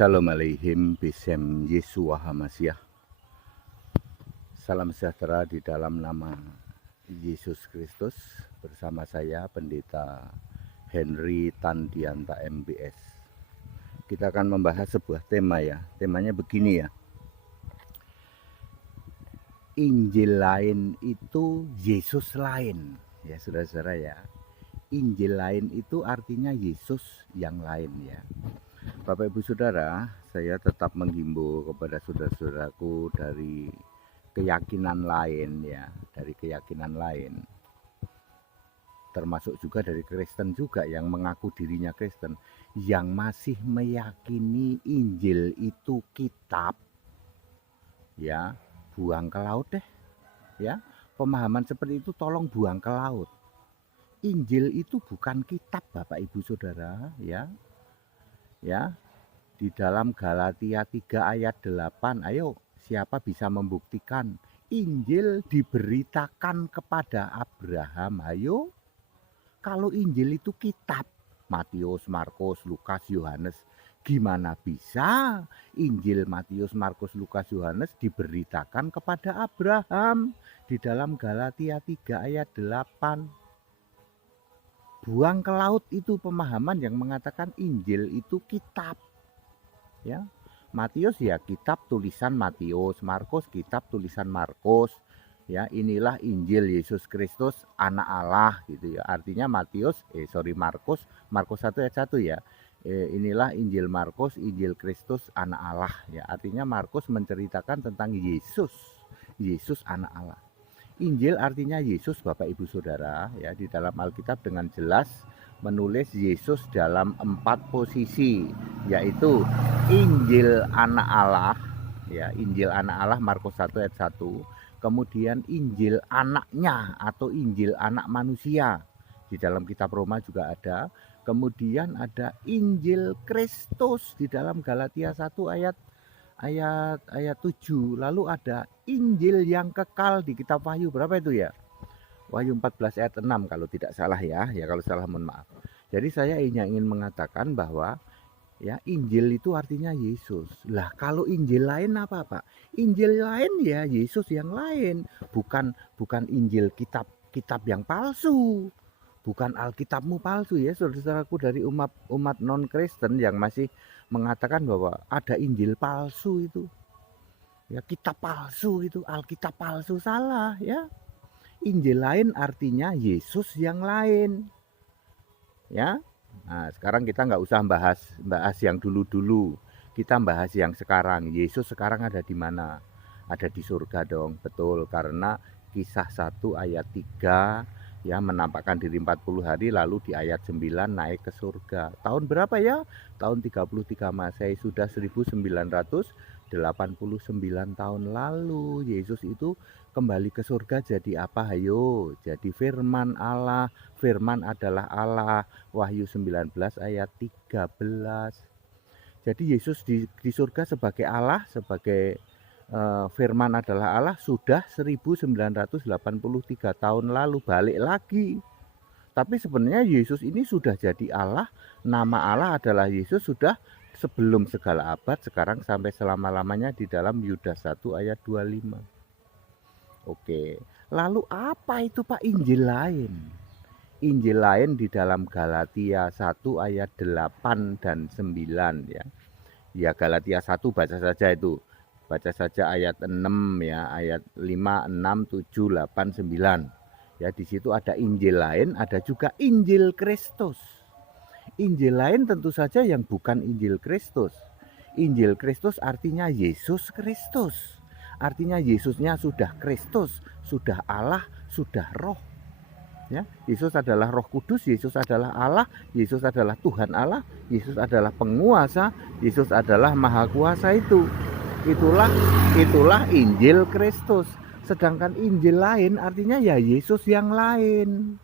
Shalom Aleihim Bisem Yesua HaMashiach. Salam sejahtera di dalam nama Yesus Kristus. Bersama saya Pendeta Henry Tandianta MBS. Kita akan membahas sebuah tema ya. Temanya begini ya. Injil lain itu Yesus lain. Ya saudara-saudara ya. Injil lain itu artinya Yesus yang lain ya. Bapak Ibu Saudara, saya tetap menghimbau kepada saudara-saudaraku dari keyakinan lain ya, dari keyakinan lain. Termasuk juga dari Kristen juga yang mengaku dirinya Kristen, yang masih meyakini Injil itu kitab. Ya, buang ke laut deh. Ya, pemahaman seperti itu tolong buang ke laut. Injil itu bukan kitab Bapak Ibu Saudara ya. Ya, di dalam Galatia 3 ayat 8, ayo siapa bisa membuktikan Injil diberitakan kepada Abraham? Ayo, kalau Injil itu kitab, Matius, Markus, Lukas, Yohanes, gimana bisa Injil Matius, Markus, Lukas, Yohanes diberitakan kepada Abraham? Di dalam Galatia 3 ayat 8. Buang ke laut itu pemahaman yang mengatakan Injil itu kitab. Ya. Matius ya kitab tulisan Matius, Markus kitab tulisan Markus. Ya, inilah Injil Yesus Kristus anak Allah gitu ya. Artinya Markus 1 ayat 1 ya. Inilah Injil Markus, Injil Kristus anak Allah ya. Artinya Markus menceritakan tentang Yesus anak Allah. Injil artinya Yesus Bapak Ibu Saudara ya, di dalam Alkitab dengan jelas menulis Yesus dalam 4 posisi, yaitu Injil anak Allah ya, Injil anak Allah Markus 1 ayat 1, kemudian Injil anaknya atau Injil anak manusia di dalam kitab Roma juga ada, kemudian ada Injil Kristus di dalam Galatia 1 ayat 7, lalu ada Injil yang kekal di kitab Wahyu, berapa itu ya? Wahyu 14 ayat 6 kalau tidak salah ya kalau salah mohon maaf. Jadi saya ingin mengatakan bahwa ya Injil itu artinya Yesus. Lah kalau Injil lain apa Pak? Injil lain ya Yesus yang lain, bukan Injil kitab yang palsu. Bukan Alkitabmu palsu ya saudara-saudaraku dari umat non Kristen yang masih mengatakan bahwa ada Injil palsu itu. Ya kitab palsu itu, Alkitab palsu, salah ya. Injil lain artinya Yesus yang lain. Ya. Nah, sekarang kita nggak usah bahas yang dulu-dulu. Kita bahas yang sekarang. Yesus sekarang ada di mana? Ada di surga dong. Betul, karena Kisah 1 ayat 3 ya menampakkan diri 40 hari, lalu di ayat 9 naik ke surga. Tahun berapa ya? Tahun 33 Masehi, sudah 1989 tahun lalu Yesus itu kembali ke surga jadi apa? Hayo, jadi firman Allah. Firman adalah Allah. Wahyu 19 ayat 13. Jadi Yesus di surga sebagai Allah, sebagai firman adalah Allah sudah 1983 tahun lalu, balik lagi. Tapi sebenarnya Yesus ini sudah jadi Allah, nama Allah adalah Yesus sudah sebelum segala abad, sekarang sampai selama-lamanya di dalam Yudas 1 ayat 25. Oke, lalu apa itu Pak Injil lain? Injil lain di dalam Galatia 1 ayat 8 dan 9 ya. Ya Galatia 1 baca saja itu. Baca saja ayat 6 ya, ayat 5, 6, 7, 8, 9. Ya, di situ ada Injil lain, ada juga Injil Kristus. Injil lain tentu saja yang bukan Injil Kristus. Injil Kristus artinya Yesus Kristus. Artinya Yesusnya sudah Kristus, sudah Allah, sudah Roh. Ya, Yesus adalah Roh Kudus, Yesus adalah Allah, Yesus adalah Tuhan Allah, Yesus adalah penguasa, Yesus adalah Maha Kuasa itu. Itulah Injil Kristus. Sedangkan Injil lain artinya ya Yesus yang lain.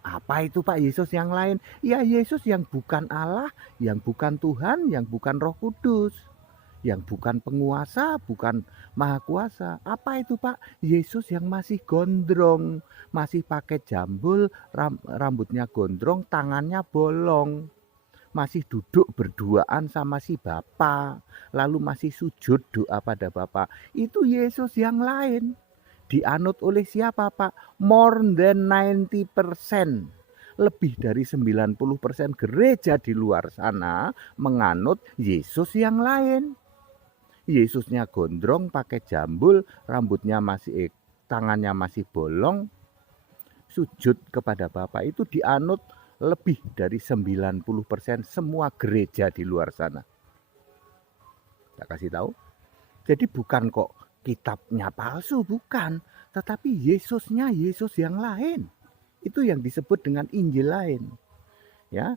Apa itu Pak Yesus yang lain? Ya Yesus yang bukan Allah, yang bukan Tuhan, yang bukan Roh Kudus, yang bukan penguasa, bukan Maha Kuasa. Apa itu Pak? Yesus yang masih gondrong, masih pakai jambul, rambutnya gondrong, tangannya bolong. masih duduk berduaan sama si Bapa, lalu masih sujud doa pada Bapa. Itu Yesus yang lain. Dianut oleh siapa, Pak? More than 90%. Lebih dari 90% gereja di luar sana menganut Yesus yang lain. Yesusnya gondrong, pakai jambul, rambutnya masih tangannya masih bolong, sujud kepada Bapa. Itu dianut lebih dari 90% semua gereja di luar sana. Saya kasih tahu. Jadi bukan kok kitabnya palsu, bukan. Tetapi Yesusnya Yesus yang lain. Itu yang disebut dengan Injil lain. Ya,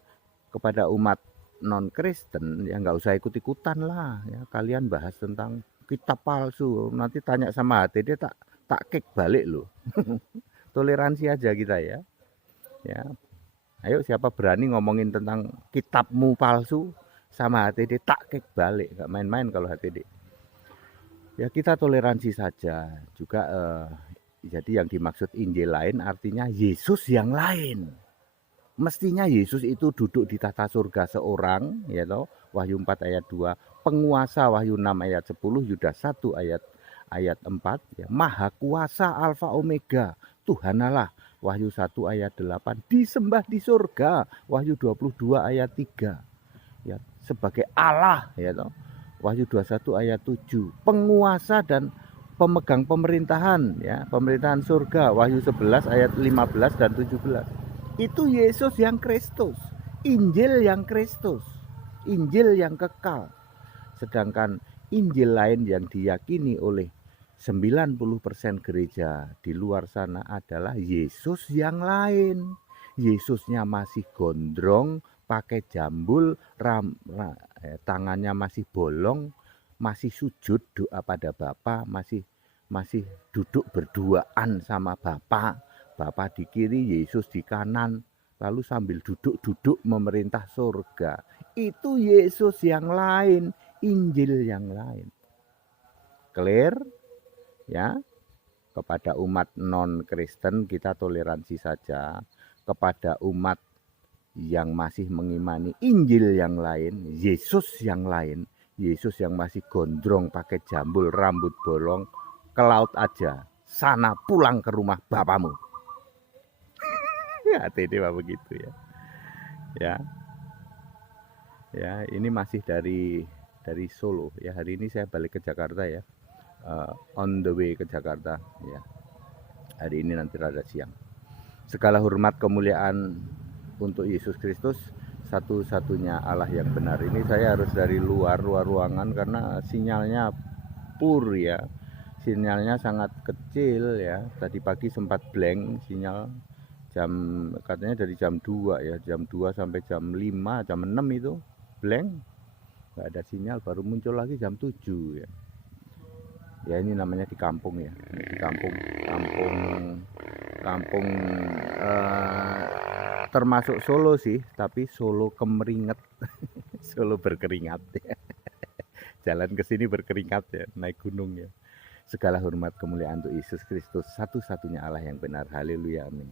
kepada umat non-Kristen ya nggak usah ikut-ikutan lah ya, kalian bahas tentang kitab palsu nanti tanya sama HTD tak kick balik loh. Toleransi aja kita ya. Ayo siapa berani ngomongin tentang kitabmu palsu sama HTD tak kick balik, nggak main-main kalau HTD. Ya kita toleransi saja juga. Jadi yang dimaksud Injil lain artinya Yesus yang lain. Mestinya Yesus itu duduk di tata surga seorang, ya toh, Wahyu 4 ayat 2, penguasa Wahyu 6 ayat 10, Yudas 1 ayat 4, ya, maha kuasa Alfa Omega, Tuhan Allah, Wahyu 1 ayat 8, disembah di surga, Wahyu 22 ayat 3, ya, sebagai Allah, ya toh, Wahyu 21 ayat 7, penguasa dan pemegang pemerintahan, ya, pemerintahan surga, Wahyu 11 ayat 15 dan 17. Itu Yesus yang Kristus, Injil yang Kristus, Injil yang kekal. Sedangkan Injil lain yang diyakini oleh 90% gereja di luar sana adalah Yesus yang lain. Yesusnya masih gondrong, pakai jambul, tangannya masih bolong, masih sujud doa pada Bapa, masih duduk berduaan sama Bapa. Bapa di kiri, Yesus di kanan, lalu sambil duduk-duduk memerintah surga. Itu Yesus yang lain, Injil yang lain. Clear? Ya. Kepada umat non-Kristen kita toleransi saja. Kepada umat yang masih mengimani Injil yang lain, Yesus yang lain, Yesus yang masih gondrong, pakai jambul, rambut bolong, ke laut aja. Sana pulang ke rumah bapamu. Ya, TD begitu ya. Ya, ini masih dari Solo ya. Hari ini saya balik ke Jakarta ya. On the way ke Jakarta ya. Hari ini nanti rada siang. Segala hormat kemuliaan untuk Yesus Kristus, satu-satunya Allah yang benar. Ini saya harus dari luar ruangan karena sinyalnya pur ya. Sinyalnya sangat kecil ya. Tadi pagi sempat blank sinyal. Katanya dari jam 2 ya, jam 2 sampai jam 5, jam 6 itu blank, nggak ada sinyal, baru muncul lagi jam 7 ya. Ya ini namanya di kampung ya, di kampung termasuk Solo sih, tapi Solo kemeringet, Solo berkeringat ya. Jalan ke sini berkeringat ya, naik gunung ya. Segala hormat kemuliaan untuk Yesus Kristus, satu-satunya Allah yang benar. Haleluya, amin.